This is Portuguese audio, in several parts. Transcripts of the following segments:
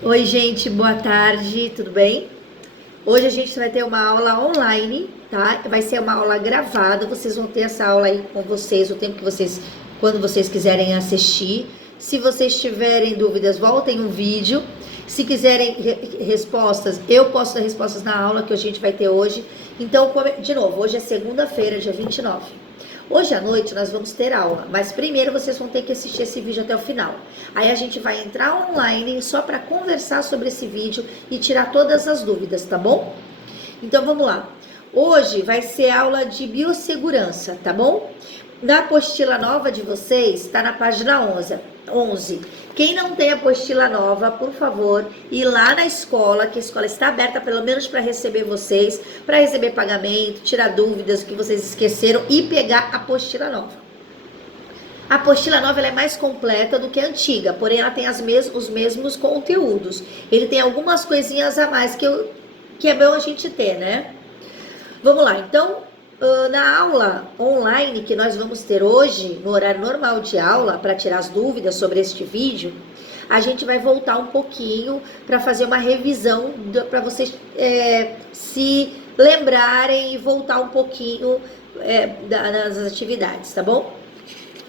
Oi, gente, boa tarde, tudo bem? Hoje a gente vai ter uma aula online, tá? Vai ser uma aula gravada, vocês vão ter essa aula aí com vocês, o tempo que vocês, quando vocês quiserem assistir. Se vocês tiverem dúvidas, voltem um vídeo. Se quiserem respostas, eu posso dar respostas na aula que a gente vai ter hoje. Então, de novo, hoje é segunda-feira, dia 29. Hoje à noite nós vamos ter aula, mas primeiro vocês vão ter que assistir esse vídeo até o final. Aí a gente vai entrar online só para conversar sobre esse vídeo e tirar todas as dúvidas, tá bom? Então vamos lá. Hoje vai ser aula de biossegurança, tá bom? Na apostila nova de vocês, está na página 11. Quem não tem apostila nova, por favor, ir lá na escola, que a escola está aberta pelo menos para receber vocês, para receber pagamento, tirar dúvidas que vocês esqueceram e pegar a apostila nova. A apostila nova ela é mais completa do que a antiga, porém ela tem os mesmos conteúdos. Ele tem algumas coisinhas a mais que é bom a gente ter, né? Vamos lá, então, na aula online que nós vamos ter hoje, no horário normal de aula, para tirar as dúvidas sobre este vídeo, a gente vai voltar um pouquinho para fazer uma revisão, para vocês se lembrarem e voltar um pouquinho nas atividades, tá bom?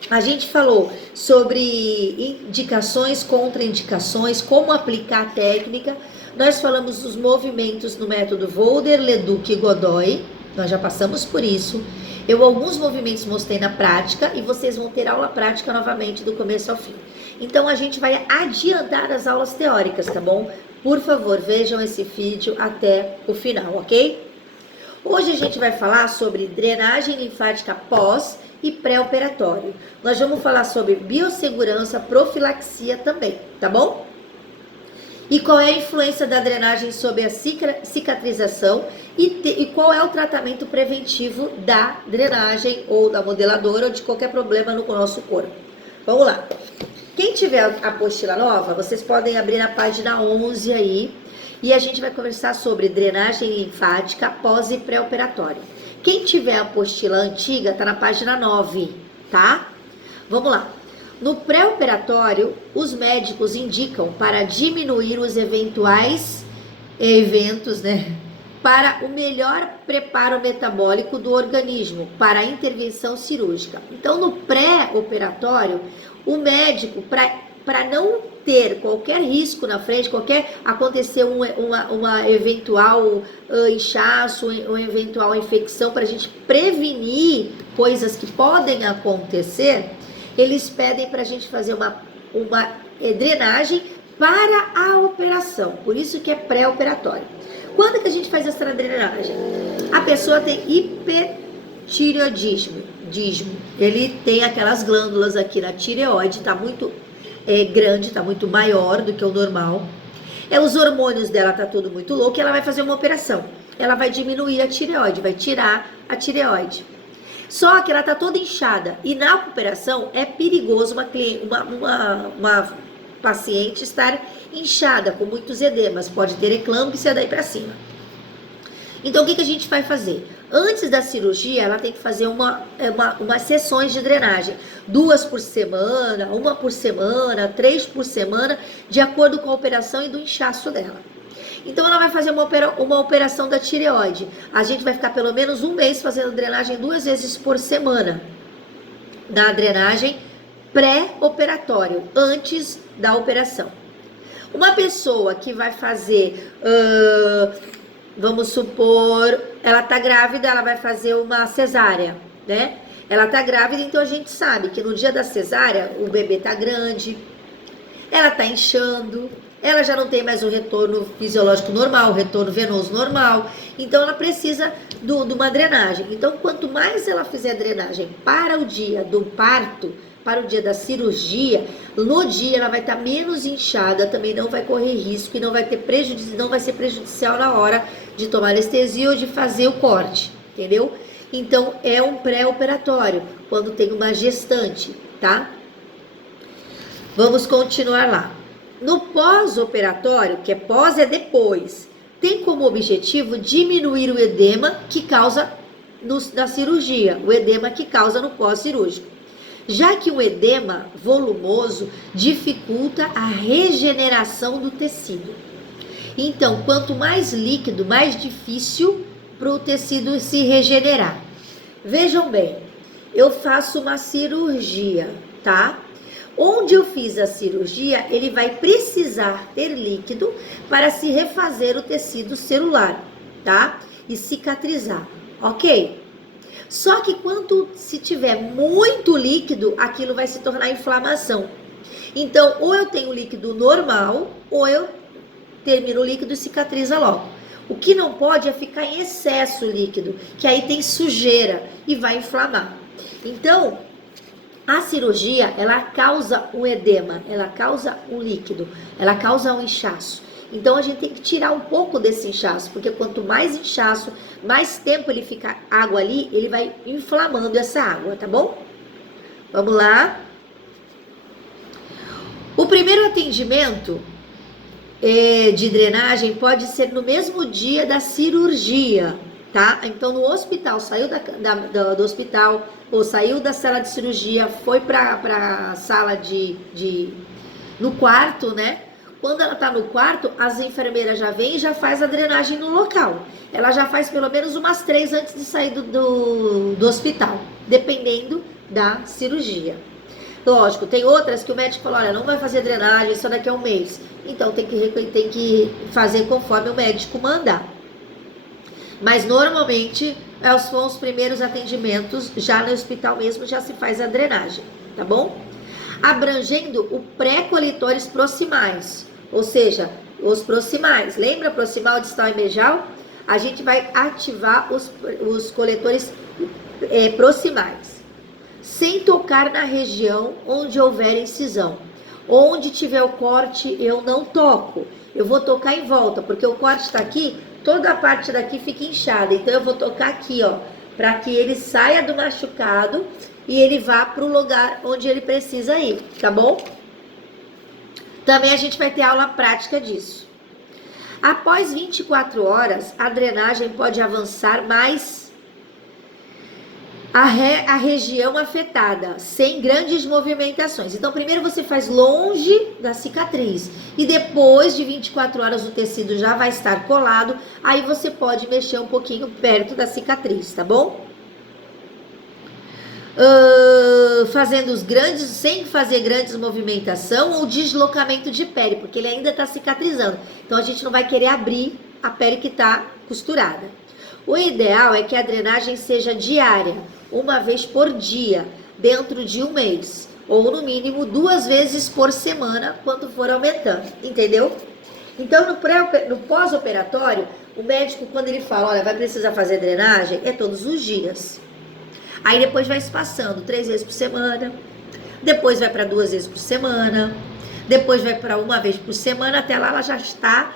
A gente falou sobre indicações, contraindicações, como aplicar a técnica. Nós falamos dos movimentos no método Volder, Leduc e Godoy. Nós já passamos por isso. Eu alguns movimentos mostrei na prática e vocês vão ter aula prática novamente do começo ao fim. Então a gente vai adiantar as aulas teóricas, tá bom? Por favor, vejam esse vídeo até o final, ok? Hoje a gente vai falar sobre drenagem linfática pós e pré-operatório. Nós vamos falar sobre biossegurança, profilaxia também, tá bom? E qual é a influência da drenagem sobre a cicatrização e qual é o tratamento preventivo da drenagem ou da modeladora ou de qualquer problema no nosso corpo. Vamos lá. Quem tiver a apostila nova, vocês podem abrir na página 11 aí e a gente vai conversar sobre drenagem linfática pós e pré-operatório. Quem tiver a apostila antiga, tá na página 9, tá? Vamos lá. No pré-operatório, os médicos indicam para diminuir os eventuais eventos, né? Para o melhor preparo metabólico do organismo, para a intervenção cirúrgica. Então, no pré-operatório, o médico, para não ter qualquer risco na frente, acontecer uma eventual inchaço, uma eventual infecção, para a gente prevenir coisas que podem acontecer, eles pedem para a gente fazer uma drenagem para a operação, por isso que é pré-operatório. Quando que a gente faz essa drenagem? A pessoa tem hipertireoidismo, ele tem aquelas glândulas aqui na tireoide, tá muito grande, tá muito maior do que o normal. Os hormônios dela tá tudo muito louco e ela vai fazer uma operação. Ela vai diminuir a tireoide, vai tirar a tireoide. Só que ela tá toda inchada e na operação é perigoso uma paciente estar inchada com muitos edemas, pode ter eclâmpsia daí para cima. Então o que a gente vai fazer? Antes da cirurgia, ela tem que fazer umas sessões de drenagem. 2 por semana, 1 por semana, 3 por semana, de acordo com a operação e do inchaço dela. Então ela vai fazer uma operação da tireoide. A gente vai ficar pelo menos um mês fazendo drenagem 2 vezes por semana. Na drenagem pré-operatório, antes da operação. Uma pessoa que vai fazer... vamos supor, ela tá grávida, ela vai fazer uma cesárea, né? Ela tá grávida, então a gente sabe que no dia da cesárea, o bebê tá grande, ela tá inchando, ela já não tem mais o retorno fisiológico normal, o retorno venoso normal, então ela precisa de uma drenagem. Então, quanto mais ela fizer drenagem para o dia do parto, para o dia da cirurgia, no dia ela vai estar menos inchada, também não vai correr risco e não vai ser prejudicial na hora de tomar anestesia ou de fazer o corte, entendeu? Então é um pré-operatório, quando tem uma gestante, tá? Vamos continuar lá. No pós-operatório, que pós é depois, tem como objetivo diminuir o edema que causa na cirurgia, o edema que causa no pós-cirúrgico. já que o edema volumoso dificulta a regeneração do tecido. Então, quanto mais líquido, mais difícil para o tecido se regenerar. Vejam bem, eu faço uma cirurgia, tá? Onde eu fiz a cirurgia, ele vai precisar ter líquido para se refazer o tecido celular, tá? E cicatrizar, ok? Só que quando se tiver muito líquido, aquilo vai se tornar inflamação. Então, ou eu tenho líquido normal, ou eu termino o líquido e cicatriza logo. O que não pode é ficar em excesso líquido, que aí tem sujeira e vai inflamar. Então, a cirurgia, ela causa um edema, ela causa um líquido, ela causa um inchaço. Então, a gente tem que tirar um pouco desse inchaço, porque quanto mais inchaço, mais tempo ele fica água ali, ele vai inflamando essa água, tá bom? Vamos lá. O primeiro atendimento de drenagem pode ser no mesmo dia da cirurgia, tá? Então, no hospital, saiu do hospital, ou saiu da sala de cirurgia, foi pra sala no quarto, né? Quando ela tá no quarto, as enfermeiras já vêm e já faz a drenagem no local. Ela já faz pelo menos umas 3 antes de sair do hospital, dependendo da cirurgia. Lógico, tem outras que o médico fala, olha, não vai fazer drenagem só daqui a 1 mês. Então, tem que fazer conforme o médico mandar. Mas, normalmente, são os primeiros atendimentos, já no hospital mesmo, já se faz a drenagem, tá bom? Abrangendo o pré-coletores proximais, ou seja, os proximais. Lembra proximal, distal e mejal? A gente vai ativar os coletores proximais, sem tocar na região onde houver incisão. Onde tiver o corte, eu não toco. Eu vou tocar em volta, porque o corte está aqui, toda a parte daqui fica inchada. Então, eu vou tocar aqui, ó, para que ele saia do machucado e ele vá para o lugar onde ele precisa ir, tá bom? Também a gente vai ter aula prática disso. Após 24 horas, a drenagem pode avançar mais a região afetada, sem grandes movimentações. Então, primeiro você faz longe da cicatriz e depois de 24 horas o tecido já vai estar colado, aí você pode mexer um pouquinho perto da cicatriz, tá bom? Fazendo sem fazer grandes movimentação ou deslocamento de pele, porque ele ainda está cicatrizando. Então, a gente não vai querer abrir a pele que está costurada. O ideal é que a drenagem seja diária, 1 vez por dia, dentro de 1 mês, ou no mínimo 2 vezes por semana, quando for aumentando, entendeu? Então, no pós-operatório, o médico, quando ele fala, olha, vai precisar fazer drenagem, é todos os dias. Aí depois vai espaçando 3 vezes por semana, depois vai para 2 vezes por semana, depois vai para 1 vez por semana, até lá ela já está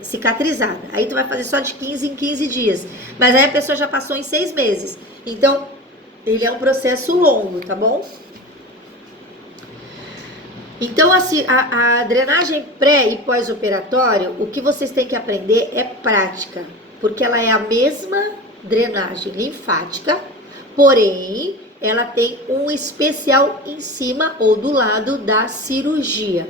cicatrizada. Aí tu vai fazer só de 15 em 15 dias. Mas aí a pessoa já passou em 6 meses. Então, ele é um processo longo, tá bom? Então, assim, a drenagem pré e pós-operatório, o que vocês têm que aprender é prática. Porque ela é a mesma drenagem linfática, porém, ela tem um especial em cima ou do lado da cirurgia.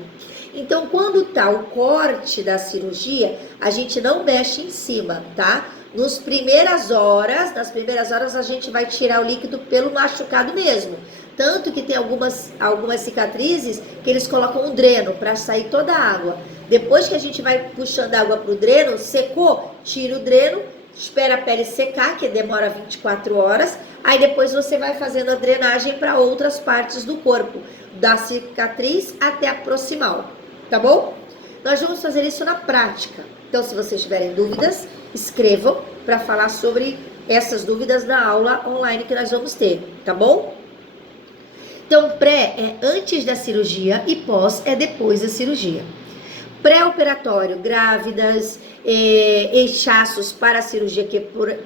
Então, quando tá o corte da cirurgia, a gente não mexe em cima, tá? Nas primeiras horas a gente vai tirar o líquido pelo machucado mesmo. Tanto que tem algumas cicatrizes que eles colocam um dreno para sair toda a água. Depois que a gente vai puxando a água pro dreno, secou, tira o dreno, espera a pele secar, que demora 24 horas. Aí depois você vai fazendo a drenagem para outras partes do corpo, da cicatriz até a proximal. Tá bom? Nós vamos fazer isso na prática. Então, se vocês tiverem dúvidas, escrevam para falar sobre essas dúvidas na aula online que nós vamos ter, tá bom? Então, pré é antes da cirurgia e pós é depois da cirurgia. Pré-operatório, grávidas, inchaços para a cirurgia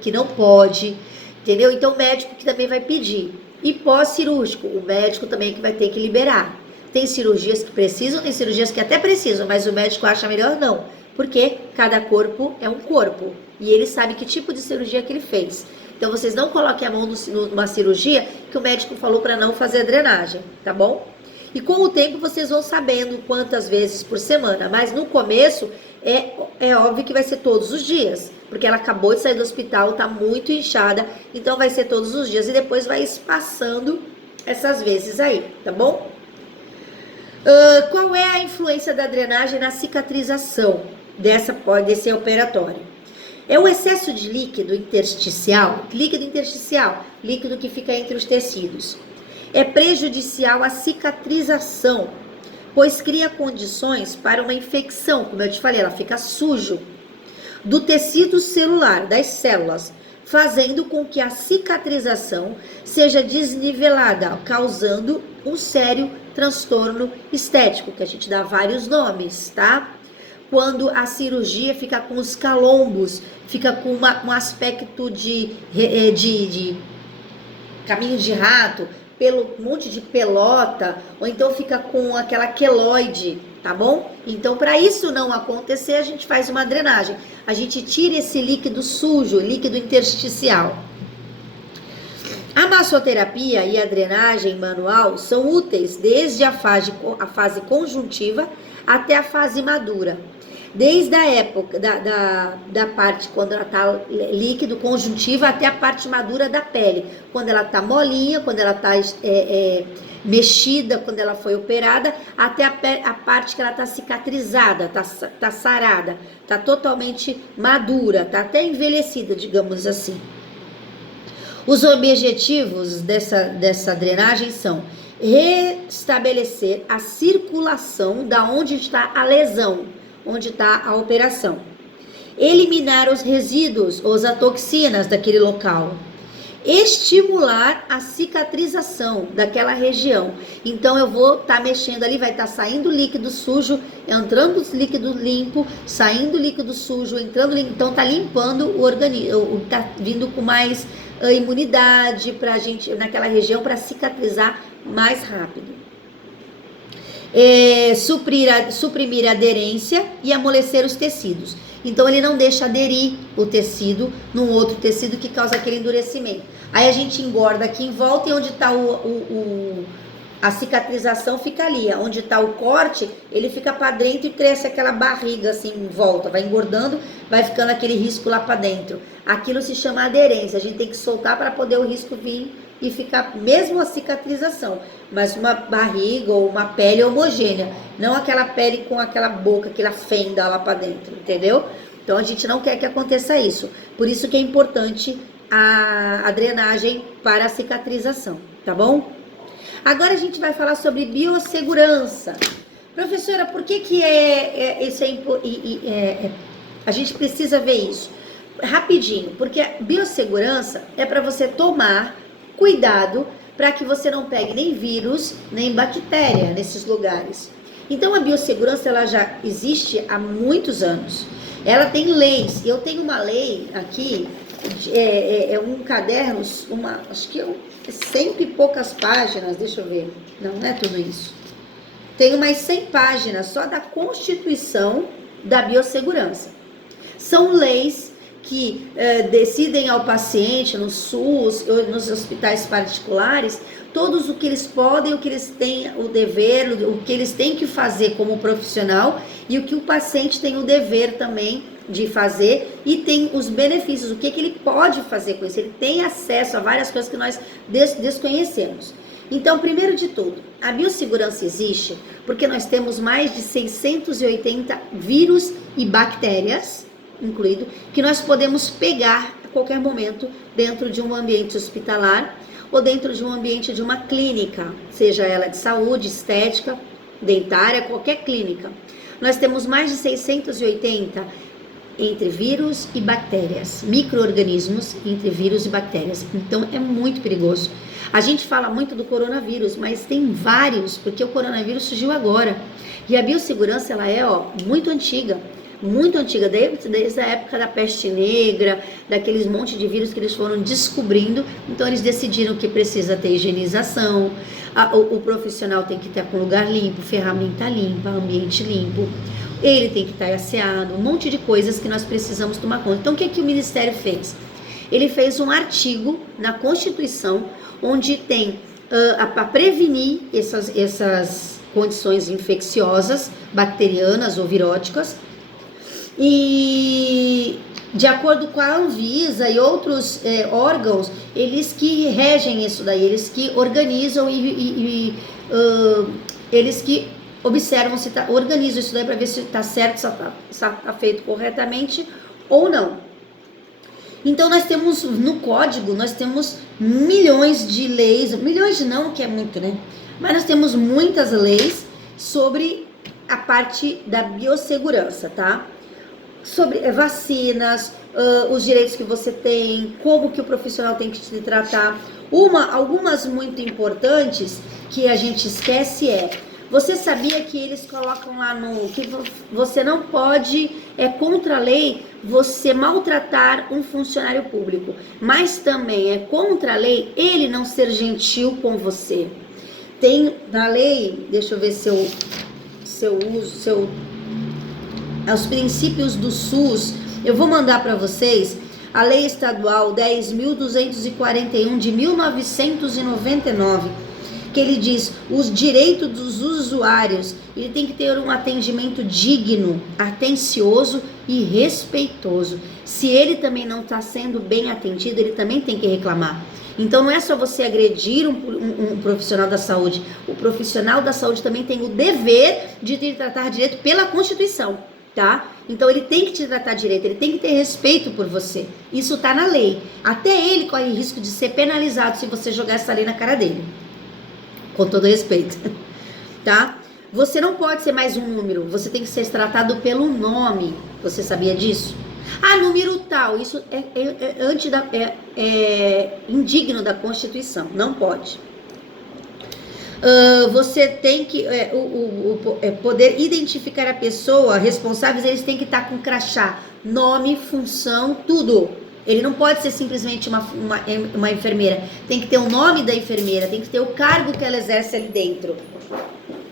que não pode, entendeu? Então, o médico que também vai pedir. E pós-cirúrgico, o médico também que vai ter que liberar. Tem cirurgias que precisam, tem cirurgias que até precisam, mas o médico acha melhor não. Porque cada corpo é um corpo. E ele sabe que tipo de cirurgia que ele fez. Então, vocês não coloquem a mão numa cirurgia que o médico falou para não fazer a drenagem, tá bom? E com o tempo vocês vão sabendo quantas vezes por semana, mas no começo é óbvio que vai ser todos os dias, porque ela acabou de sair do hospital, tá muito inchada, então vai ser todos os dias e depois vai espaçando essas vezes aí, tá bom? Qual é a influência da drenagem na cicatrização desse operatório? É o excesso de líquido intersticial, líquido que fica entre os tecidos. É prejudicial à cicatrização, pois cria condições para uma infecção, como eu te falei, ela fica sujo, do tecido celular, das células, fazendo com que a cicatrização seja desnivelada, causando um sério transtorno estético, que a gente dá vários nomes, tá? Quando a cirurgia fica com os calombos, fica com um aspecto de caminho de rato, um monte de pelota, ou então fica com aquela queloide, tá bom? Então, para isso não acontecer, a gente faz uma drenagem. A gente tira esse líquido sujo, líquido intersticial. A massoterapia e a drenagem manual são úteis desde a fase conjuntiva até a fase madura. Desde a época da parte quando ela está líquido, conjuntiva, até a parte madura da pele. Quando ela está molinha, quando ela está mexida, quando ela foi operada, até a parte que ela está cicatrizada, tá sarada, está totalmente madura, está até envelhecida, digamos assim. Os objetivos dessa drenagem são restabelecer a circulação da onde está a lesão, onde está a operação, eliminar os resíduos ou as toxinas daquele local, estimular a cicatrização daquela região. Então eu vou estar mexendo ali, vai estar saindo líquido sujo, entrando líquido limpo, saindo líquido sujo, entrando líquido, então tá limpando o organismo, tá vindo com mais imunidade pra gente naquela região para cicatrizar mais rápido. Suprimir a aderência e amolecer os tecidos. Então ele não deixa aderir o tecido num outro tecido que causa aquele endurecimento. Aí a gente engorda aqui em volta e onde está a cicatrização fica ali. Onde está o corte, ele fica para dentro e cresce aquela barriga assim em volta. Vai engordando, vai ficando aquele risco lá para dentro. Aquilo se chama aderência. A gente tem que soltar para poder o risco vir e ficar mesmo a cicatrização, mas uma barriga ou uma pele homogênea, não aquela pele com aquela boca, aquela fenda lá para dentro, entendeu? Então a gente não quer que aconteça isso, por isso que é importante a drenagem para a cicatrização, tá bom? Agora a gente vai falar sobre biossegurança. Professora, por que a gente precisa ver isso? Rapidinho, porque a biossegurança é para você tomar cuidado para que você não pegue nem vírus, nem bactéria nesses lugares. Então a biossegurança ela já existe há muitos anos. Ela tem leis. Eu tenho uma lei aqui, um caderno, acho que 100 e poucas páginas, deixa eu ver. Não é tudo isso. Tem umas 100 páginas só da Constituição da Biossegurança. São leis que decidem ao paciente no SUS ou nos hospitais particulares todos o que eles podem, o que eles têm o dever, o que eles têm que fazer como profissional e o que o paciente tem o dever também de fazer e tem os benefícios, o que ele pode fazer com isso. Ele tem acesso a várias coisas que nós desconhecemos. Então, primeiro de tudo, a biossegurança existe porque nós temos mais de 680 vírus e bactérias, incluído, que nós podemos pegar a qualquer momento dentro de um ambiente hospitalar ou dentro de um ambiente de uma clínica, seja ela de saúde, estética, dentária, qualquer clínica. Nós temos mais de 680 entre vírus e bactérias, micro-organismos entre vírus e bactérias. Então é muito perigoso. A gente fala muito do coronavírus, mas tem vários, porque o coronavírus surgiu agora. E a biossegurança ela é muito antiga, desde a época da peste negra, daqueles monte de vírus que eles foram descobrindo. Então eles decidiram que precisa ter higienização, o profissional tem que estar com lugar limpo, ferramenta limpa, ambiente limpo, ele tem que estar asseado, um monte de coisas que nós precisamos tomar conta. Então o que o Ministério fez? ele fez um artigo na Constituição onde tem para prevenir essas condições infecciosas, bacterianas ou viróticas, e de acordo com a Anvisa e outros órgãos, eles que regem isso daí, eles que organizam eles que observam se organizam isso daí para ver se está certo, se está feito corretamente ou não. Então nós temos no código, nós temos milhões de leis, milhões não, que é muito, né? Mas nós temos muitas leis sobre a parte da biossegurança, tá? Sobre vacinas, os direitos que você tem, como que o profissional tem que te tratar. Algumas muito importantes que a gente esquece você sabia que eles colocam lá que você não pode, contra a lei, você maltratar um funcionário público, mas também é contra a lei ele não ser gentil com você. Tem na lei, deixa eu ver se eu uso, os princípios do SUS, eu vou mandar para vocês a Lei Estadual 10.241 de 1999, que ele diz os direitos dos usuários, ele tem que ter um atendimento digno, atencioso e respeitoso. Se ele também não está sendo bem atendido, ele também tem que reclamar. Então não é só você agredir um profissional da saúde, o profissional da saúde também tem o dever de te tratar direito pela Constituição, tá? Então ele tem que te tratar direito, ele tem que ter respeito por você. Isso tá na lei. Até ele corre risco de ser penalizado se você jogar essa lei na cara dele. Com todo respeito, tá? Você não pode ser mais um número, você tem que ser tratado pelo nome. Você sabia disso? Número tal, isso é indigno da Constituição, não pode. Você tem que poder identificar a pessoa responsável, eles têm que estar com crachá, nome, função, tudo. Ele não pode ser simplesmente uma enfermeira. Tem que ter o nome da enfermeira, tem que ter o cargo que ela exerce ali dentro.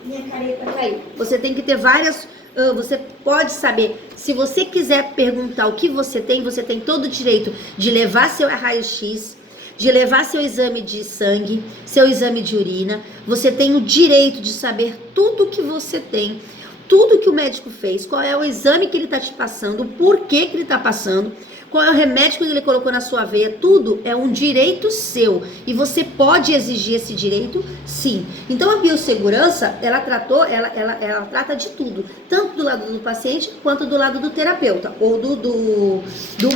Minha caneta caiu. Você tem que ter várias... Você pode saber, se você quiser perguntar o que você tem todo o direito de levar seu raio-x, de levar seu exame de sangue, seu exame de urina. Você tem o direito de saber tudo que você tem, tudo que o médico fez, qual é o exame que ele está te passando, o porquê que ele está passando, qual é o remédio que ele colocou na sua veia, tudo é um direito seu. E você pode exigir esse direito, sim. Então a biossegurança, ela trata de tudo. Tanto do lado do paciente, quanto do lado do terapeuta. Ou do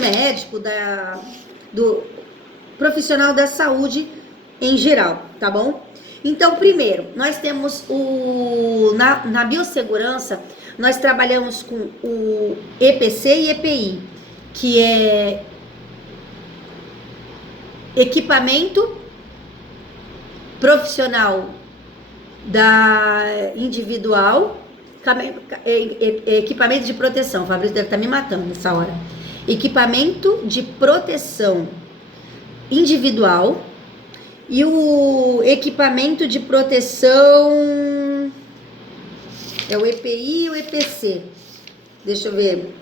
médico, do profissional da saúde em geral, tá bom? Então, primeiro, nós temos na biossegurança, nós trabalhamos com o EPC e EPI, que é equipamento profissional individual, equipamento de proteção. O Fabrício deve estar me matando nessa hora. Equipamento de proteção individual e o equipamento de proteção é o EPI e o EPC. Deixa eu ver.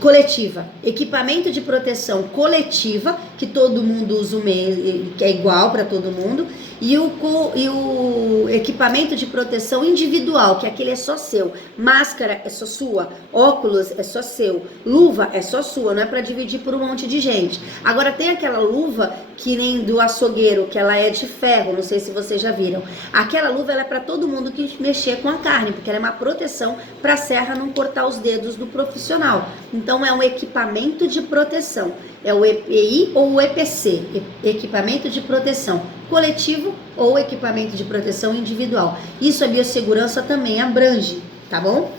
Coletiva, equipamento de proteção coletiva, que todo mundo usa o mesmo, que é igual para todo mundo, e o equipamento de proteção individual, que aquele é só seu. Máscara é só sua, óculos é só seu, luva é só sua, não é para dividir por um monte de gente. Agora tem aquela luva que nem do açougueiro, que ela é de ferro, não sei se vocês já viram. Aquela luva ela é para todo mundo que mexer com a carne, porque ela é uma proteção para a serra não cortar os dedos do profissional. Então é um equipamento de proteção. É o EPI ou o EPC, equipamento de proteção coletivo ou equipamento de proteção individual. Isso a biossegurança também abrange, tá bom?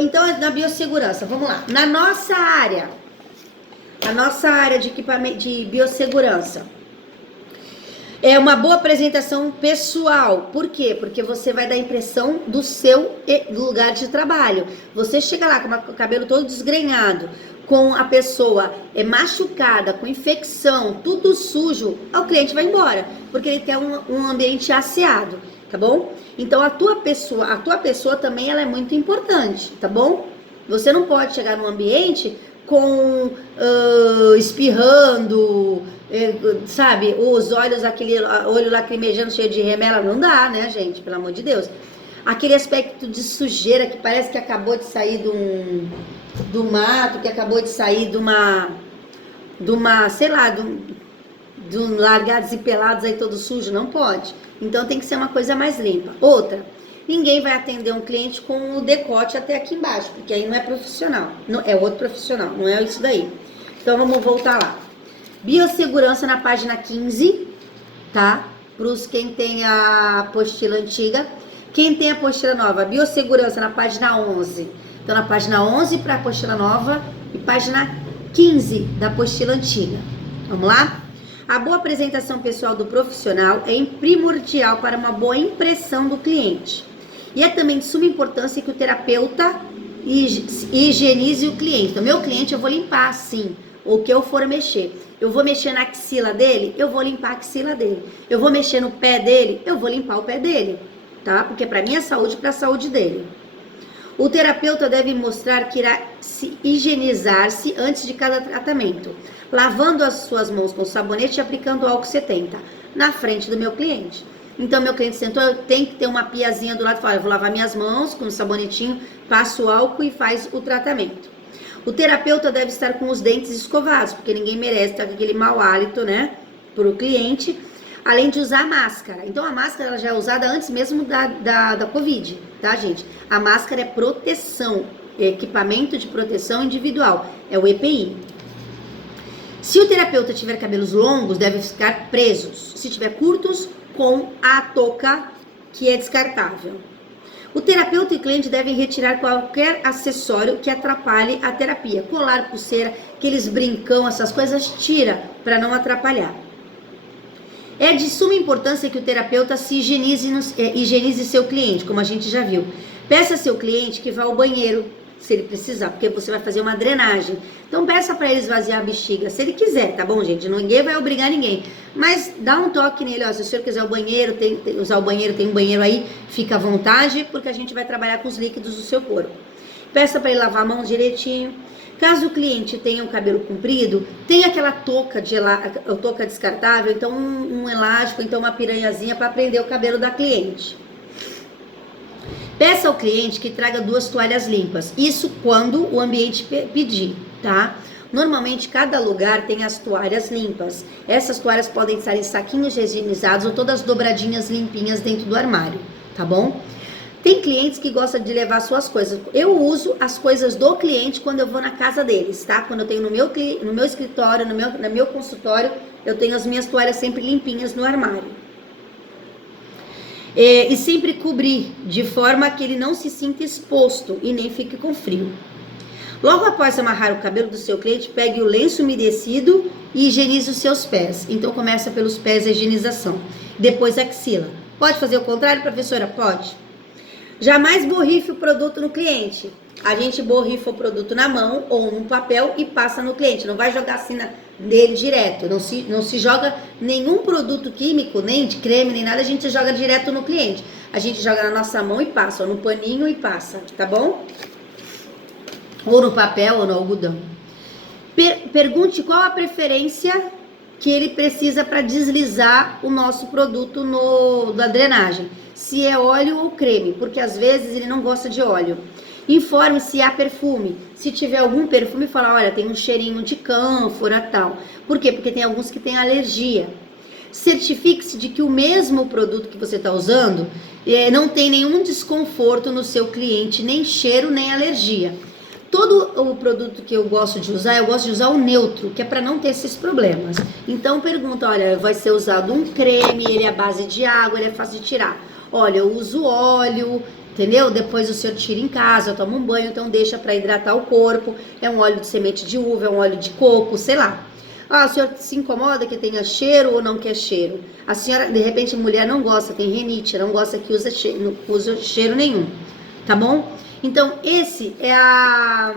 Então, na biossegurança, vamos lá. Na nossa área, de equipamento de biossegurança, é uma boa apresentação pessoal. Por quê? Porque você vai dar a impressão do seu lugar de trabalho. Você chega lá com o cabelo todo desgrenhado, com a pessoa machucada, com infecção, tudo sujo, o cliente vai embora, porque ele quer um ambiente asseado, tá bom? Então a tua pessoa também ela é muito importante, tá bom? Você não pode chegar num ambiente com espirrando, sabe, os olhos, aquele olho lacrimejando cheio de remela, não dá, né, gente, pelo amor de Deus. Aquele aspecto de sujeira que parece que acabou de sair do mato, que acabou de sair de uma sei lá, de um largados e pelados aí todo sujo, não pode. Então tem que ser uma coisa mais limpa. Outra, ninguém vai atender um cliente com o decote até aqui embaixo, porque aí não é profissional, não, é outro profissional, não é isso daí. Então vamos voltar lá. Biossegurança na página 15, tá? Para os quem tem a apostila antiga. Quem tem a apostila nova, biossegurança na página 11. Então na página 11 para a apostila nova e página 15 da apostila antiga. Vamos lá? A boa apresentação pessoal do profissional é primordial para uma boa impressão do cliente. E é também de suma importância que o terapeuta higienize o cliente. Então, meu cliente eu vou limpar sim, o que eu for mexer. Eu vou mexer na axila dele, eu vou limpar a axila dele. Eu vou mexer no pé dele, eu vou limpar o pé dele, tá? Porque para minha saúde e para a saúde dele. O terapeuta deve mostrar que irá se higienizar-se antes de cada tratamento, lavando as suas mãos com sabonete e aplicando álcool 70 na frente do meu cliente. Então, meu cliente sentou, tem que ter uma piazinha do lado e fala, eu vou lavar minhas mãos com um sabonetinho, passo o álcool e faz o tratamento. O terapeuta deve estar com os dentes escovados, porque ninguém merece estar com aquele mau hálito, né, para o cliente, além de usar máscara. Então, a máscara ela já é usada antes mesmo da Covid, tá, gente? A máscara é proteção, é equipamento de proteção individual, é o EPI. Se o terapeuta tiver cabelos longos, deve ficar presos. Se tiver curtos, com a touca, que é descartável. O terapeuta e o cliente devem retirar qualquer acessório que atrapalhe a terapia. Colar, pulseira, aqueles brincão, essas coisas, tira para não atrapalhar. É de suma importância que o terapeuta se higienize seu cliente, como a gente já viu. Peça a seu cliente que vá ao banheiro, se ele precisar, porque você vai fazer uma drenagem. Então peça para ele esvaziar a bexiga, se ele quiser, tá bom, gente? Ninguém vai obrigar ninguém. Mas dá um toque nele, ó, se o senhor quiser o banheiro, usar o banheiro, tem um banheiro aí, fica à vontade, porque a gente vai trabalhar com os líquidos do seu corpo. Peça para ele lavar a mão direitinho. Caso o cliente tenha um cabelo comprido, tem aquela touca descartável, então um elástico, então uma piranhazinha para prender o cabelo da cliente. Peça ao cliente que traga 2 toalhas limpas, isso quando o ambiente pedir, tá? Normalmente cada lugar tem as toalhas limpas. Essas toalhas podem estar em saquinhos higienizados ou todas dobradinhas limpinhas dentro do armário, tá bom? Tem clientes que gostam de levar suas coisas. Eu uso as coisas do cliente quando eu vou na casa deles, tá? Quando eu tenho no meu escritório, no meu consultório, eu tenho as minhas toalhas sempre limpinhas no armário. E sempre cobrir, de forma que ele não se sinta exposto e nem fique com frio. Logo após amarrar o cabelo do seu cliente, pegue o lenço umedecido e higienize os seus pés. Então começa pelos pés a higienização. Depois a axila. Pode fazer o contrário, professora? Pode. Jamais borrife o produto no cliente. A gente borrifa o produto na mão ou no papel e passa no cliente. Não vai jogar assim nele direto. Não se joga nenhum produto químico, nem de creme, nem nada. A gente joga direto no cliente. A gente joga na nossa mão e passa, ou no paninho e passa, tá bom? Ou no papel ou no algodão. Pergunte qual a preferência que ele precisa para deslizar o nosso produto da drenagem. Se é óleo ou creme, porque às vezes ele não gosta de óleo. Informe se há perfume. Se tiver algum perfume, fala, olha, tem um cheirinho de cânfora e tal. Por quê? Porque tem alguns que têm alergia. Certifique-se de que o mesmo produto que você está usando não tem nenhum desconforto no seu cliente, nem cheiro, nem alergia. Todo o produto que eu gosto de usar o neutro, que é para não ter esses problemas. Então pergunta, olha, vai ser usado um creme, ele é à base de água, ele é fácil de tirar. Olha, eu uso óleo, entendeu? Depois o senhor tira em casa, toma um banho, então deixa para hidratar o corpo. É um óleo de semente de uva, é um óleo de coco, sei lá. Ah, o senhor se incomoda que tenha cheiro ou não quer cheiro? A senhora, de repente, mulher não gosta, tem rinite, não gosta que não usa cheiro nenhum, tá bom? Então, esse é a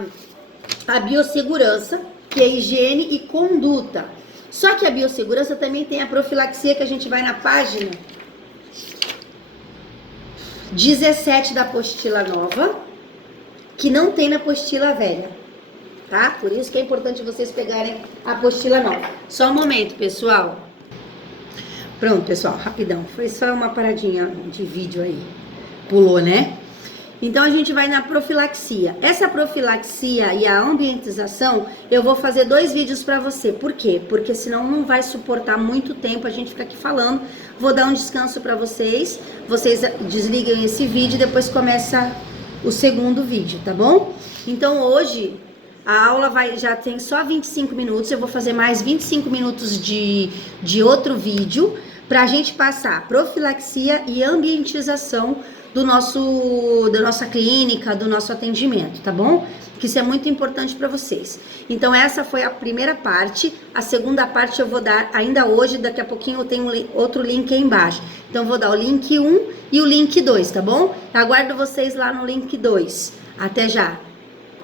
biossegurança, que é higiene e conduta. Só que a biossegurança também tem a profilaxia, que a gente vai na página 17 da apostila nova, que não tem na apostila velha. tá? Por isso que é importante vocês pegarem a apostila nova. Só um momento, pessoal. Pronto, pessoal, rapidão. Foi só uma paradinha de vídeo aí. Pulou, né? Então, a gente vai na profilaxia. Essa profilaxia e a ambientização, eu vou fazer 2 vídeos pra você. Por quê? Porque senão não vai suportar muito tempo a gente ficar aqui falando. Vou dar um descanso pra vocês. Vocês desliguem esse vídeo e depois começa o segundo vídeo, tá bom? Então, hoje, a aula já tem só 25 minutos. Eu vou fazer mais 25 minutos de outro vídeo pra gente passar profilaxia e ambientização da nossa clínica, do nosso atendimento, tá bom? Que isso é muito importante para vocês. Então, essa foi a primeira parte. A segunda parte eu vou dar ainda hoje, daqui a pouquinho eu tenho outro link aí embaixo. Então, eu vou dar o link 1 e o link 2, tá bom? Aguardo vocês lá no link 2. Até já!